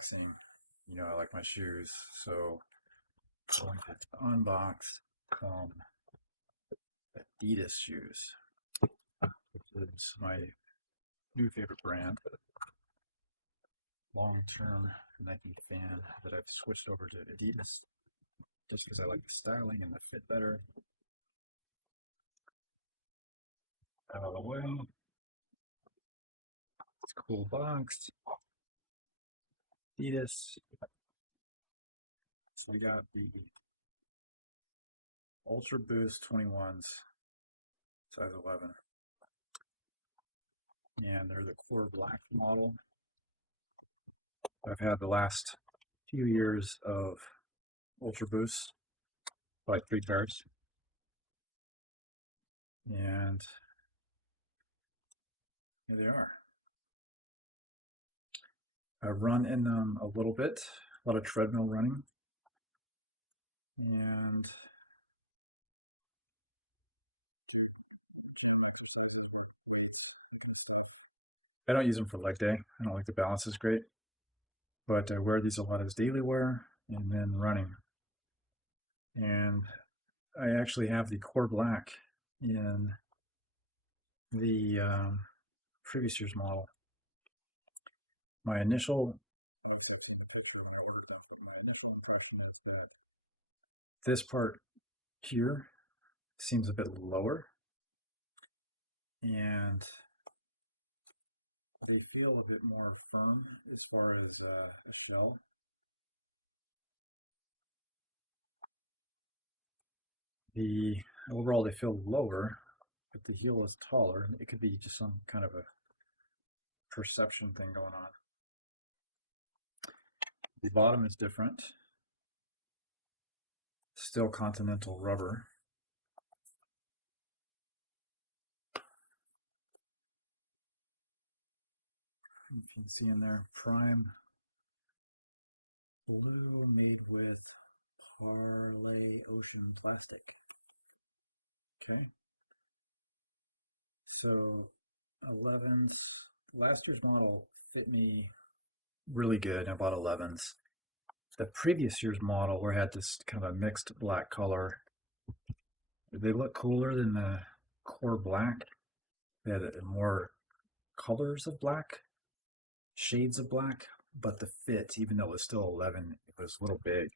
unboxing. You know, I like my shoes, so I'm going to unbox some Adidas shoes, which is my new favorite brand. Long-term Nike fan that I've switched over to Adidas just because I like the styling and the fit better. Out of the way. It's a cool box. Adidas. So we got the Ultraboost 21s, size 11. And they're the core black model. I've had the last few years of Ultraboost, like 3 pairs. And here they are. I've run in them a little bit, a lot of treadmill running. And I don't use them for leg day. I don't like the balance is great. But I wear these a lot as daily wear and then running. And I actually have the core black in the previous year's model. My initial impression is that this part here seems a bit lower, and they feel a bit more firm as far as a shell. Overall they feel lower, but the heel is taller. It could be just some kind of a perception thing going on. The bottom is different. Still continental rubber. You can see in there, prime blue made with Parlay Ocean plastic. Okay. So 11s, last year's model fit me really good. I bought 11s. The previous year's model where I had this kind of a mixed black color, they look cooler than the core black. They had more colors of black, shades of black, but the fit, even though it was still 11, it was a little big.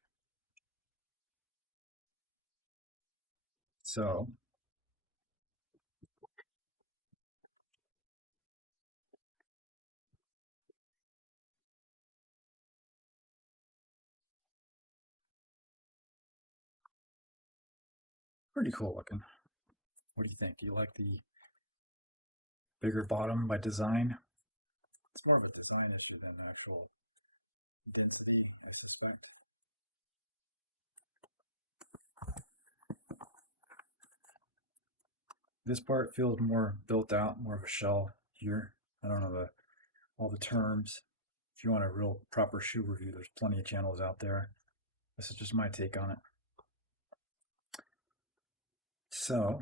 So pretty cool looking. What do you think? Do you like the bigger bottom by design? It's more of a design issue than actual density, I suspect. This part feels more built out, more of a shell here. I don't know all the terms. If you want a real proper shoe review, there's plenty of channels out there. This is just my take on it. So,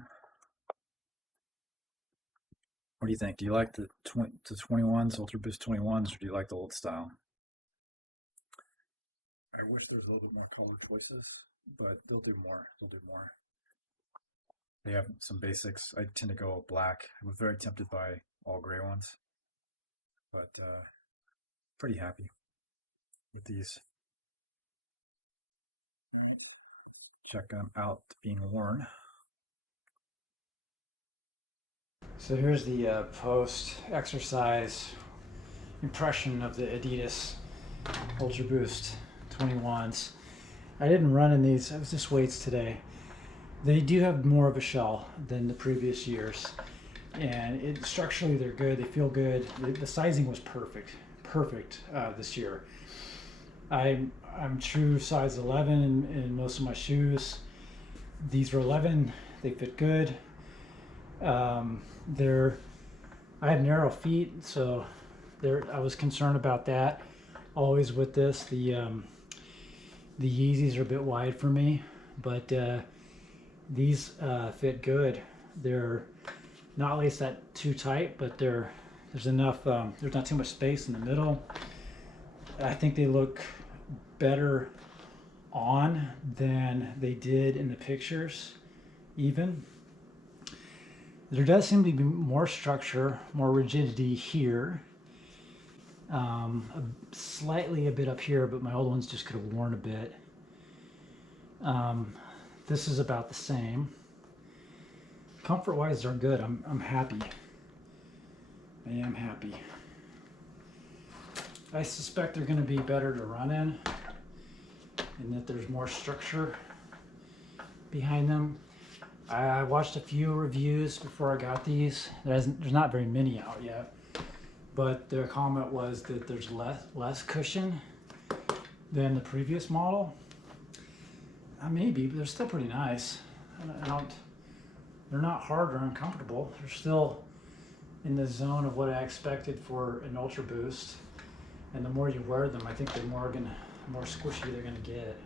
what do you think? Do you like the 21s, Ultraboost 21s, or do you like the old style? I wish there was a little bit more color choices, but they'll do more. They'll do more. They have some basics. I tend to go black. I'm very tempted by all gray ones, but pretty happy with these. Check them out being worn. So here's the post-exercise impression of the Adidas Ultraboost 21s. I didn't run in these. I was just weights today. They do have more of a shell than the previous years, and structurally they're good. They feel good. The sizing was perfect this year. I'm true size 11 in most of my shoes. These were 11. They fit good. I have narrow feet, so I was concerned about that. Always with this, the Yeezys are a bit wide for me, but these fit good. They're not laced that too tight, but there's enough. There's not too much space in the middle. I think they look better on than they did in the pictures even. There does seem to be more structure, more rigidity here. Slightly a bit up here, but my old ones just could have worn a bit. This is about the same. Comfort-wise, they're good. I'm happy. I am happy. I suspect they're going to be better to run in, and that there's more structure behind them. I watched a few reviews before I got these. There's not very many out yet, but their comment was that there's less cushion than the previous model. Maybe, but they're still pretty nice. They're not hard or uncomfortable. They're still in the zone of what I expected for an Ultraboost. And the more you wear them, I think the more squishy they're gonna get.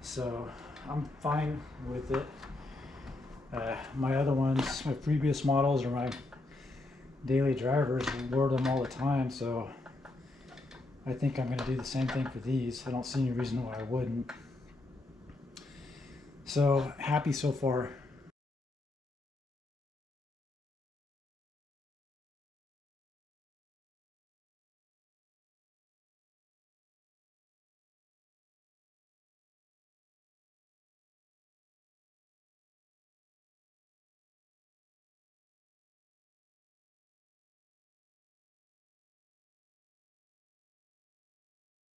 So I'm fine with it. My other ones, my previous models, or my daily drivers, wore them all the time. So I think I'm gonna do the same thing for these. I don't see any reason why I wouldn't. So happy so far.